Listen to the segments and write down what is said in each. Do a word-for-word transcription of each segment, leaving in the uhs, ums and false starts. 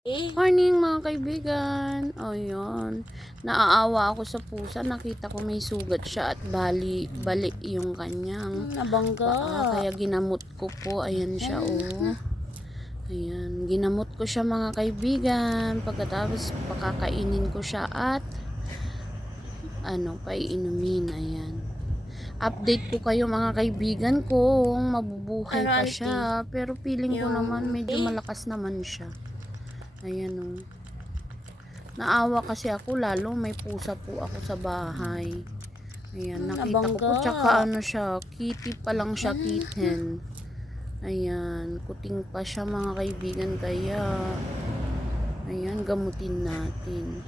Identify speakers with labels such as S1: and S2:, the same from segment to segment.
S1: Eh,
S2: Morning mga kaibigan. O yun. Naaawa ako sa pusa. Nakita ko may sugat siya at bali, bali yung kanyang
S1: nabangga.
S2: paa. Kaya ginamot ko po. Ayan siya oh. Ayan. Ginamot ko siya mga kaibigan. Pagkatapos pakakainin ko siya at ano, paiinumin. Ayan. Update ko kayo mga kaibigan kung mabubuhay
S1: Ano,
S2: pa
S1: auntie?
S2: siya. Pero feeling ko
S1: Yung-
S2: naman medyo
S1: eh.
S2: malakas naman siya. Ayan o. Naawa kasi ako lalo may pusa po ako sa bahay. Ayan, nakita ko po.
S1: Nabangga.
S2: Tsaka ano siya, kitty pa lang siya, kitten. Ayan, kuting pa siya mga kaibigan. Kaya, ayan, gamutin natin.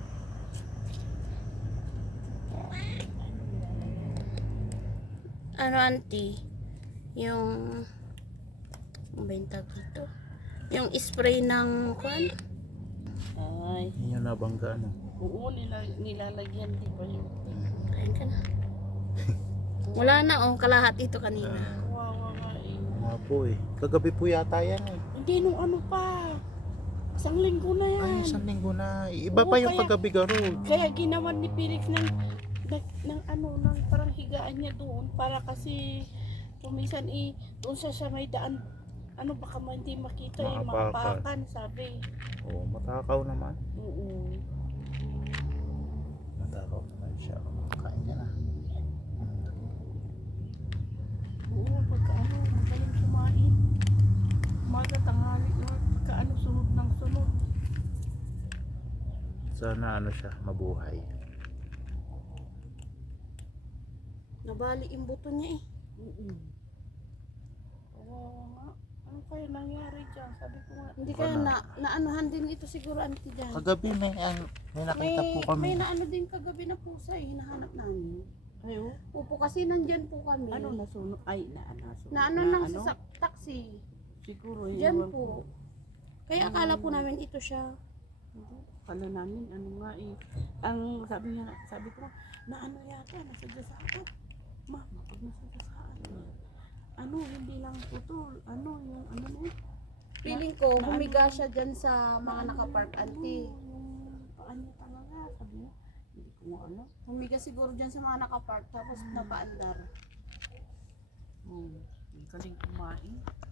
S1: Ano, auntie? Yung... Ano ba yung tawag dito? Yung spray ng kwan?
S3: Ay,
S4: Yun yung nabangga ano.
S3: oo, nila, nilalagyan di ba yung
S1: Kain ka na. Wala na oh, kalahati ito kanina.
S3: kawawa nga eh.
S4: Nga po eh. Kagabi po yata yan eh.
S3: Hindi nung ano pa. Isang linggo na yan.
S4: Ay, isang linggo na. Iba
S3: Oo,
S4: pa yung
S3: kaya-
S4: kagabi garo.
S3: Kaya ginawa ni Felix ng, ng, ng ano, ng parang higaan niya doon para kasi pumisan eh, doon sa sa may daan, ano baka man hindi makita eh,
S4: Maapakan.
S3: mapakan sabi.
S4: Oo, matakaw naman.
S3: Oo.
S4: Matakaw naman siya. Kain ka na.
S3: Oo, pagka ano, magaling kumain. Umaga, tanghali, no, pagka ano, sunod ng sunod.
S4: Sana ano siya, mabuhay.
S1: Nabali yung buto niya eh.
S3: Mm. Oo nga. Ano kaya nangyari dyan? Sabi ko nga.
S1: Hindi kaya na, naanuhan din ito siguro auntie dyan.
S4: Kagabi may, an, may nakita
S1: May,
S4: po kami.
S1: may naano din kagabi na pusa eh, hinahanap namin.
S3: Ayo.
S1: Opo kasi nandyan po kami.
S3: Ano nasunog? Ay, na, nasunog.
S1: Na ano lang sa sak- taxi.
S3: Siguro,
S1: Diyan
S3: ewan ko.
S1: po. Kaya akala po namin ito siya.
S3: Kala namin, ano nga eh. Ang sabi niya, sabi ko, na ano yata, nasa dasaan. Ma, pag nasa dasaan. Ano, hindi lang putol. Ano, yung ano na yun?
S1: Feeling ko,
S3: Na-
S1: humiga siya dyan sa mga nakapark auntie.
S3: Yung paa niya talaga, sabi niya. Hindi ko nga alam.
S1: Humiga siguro dyan sa mga nakapark tapos napaandar.
S3: Hmm, ang galing kumain.